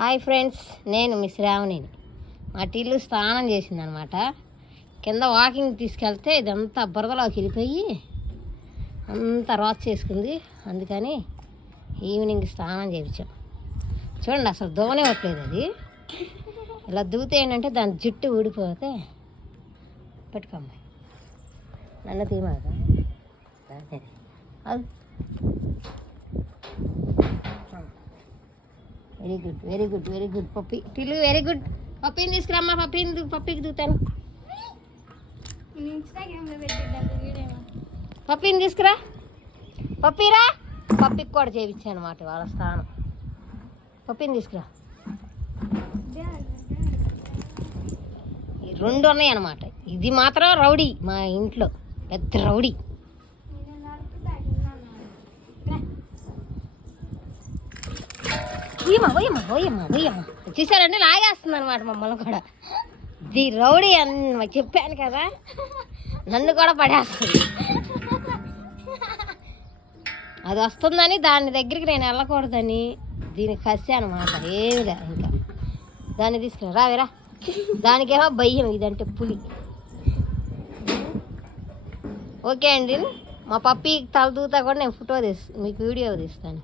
Hi friends, నేను miss శ్రావణిని. మా టిల్లు స్నానం చేసిందనమాట. కింద వాకింగ్ తీసుకెళ్తే ఇదంతా బురదలోకి వెళ్ళిపోయి అంతా రాస్ చేసుకుంది. అందుకని ఈవినింగ్ స్నానం చేయించాం. చూడండి, అసలు దూనే పట్టలేదు. అది ఇలా దూతే ఏంటంటే దాని జుట్టు ఊడిపోతే పెట్టుకోమ్మ. నన్ను తీమాక అది very good very good very good puppy. Tillu very good. పప్పిని తీసుకురమ్మా. పప్పికి దూతాను. పప్పిని తీసుకురా. పప్పిరా. పప్పికి కూడా చేయించాను అనమాట వాళ్ళ స్థానం. పప్పిని తీసుకురా. ఈ రెండు ఉన్నాయి అన్నమాట. ఇది మాత్రం రౌడీ, మా ఇంట్లో పెద్ద రౌడీ. చూసారంటే లాగేస్తుంది అనమాట మమ్మల్ని కూడా. ఇది రౌడీ అని చెప్పాను కదా, నన్ను కూడా పడేస్తుంది. అది వస్తుందని దాని దగ్గరికి నేను వెళ్ళకూడదని దీనికి కసి అనమాట. ఏమిలే ఇంకా దాన్ని తీసుకురా. రావేరా. దానికేమో భయం ఇదంటే పులి. ఓకే అండి, మా పప్పి తల దూతా కూడా నేను మీకు వీడియో తీస్తాను.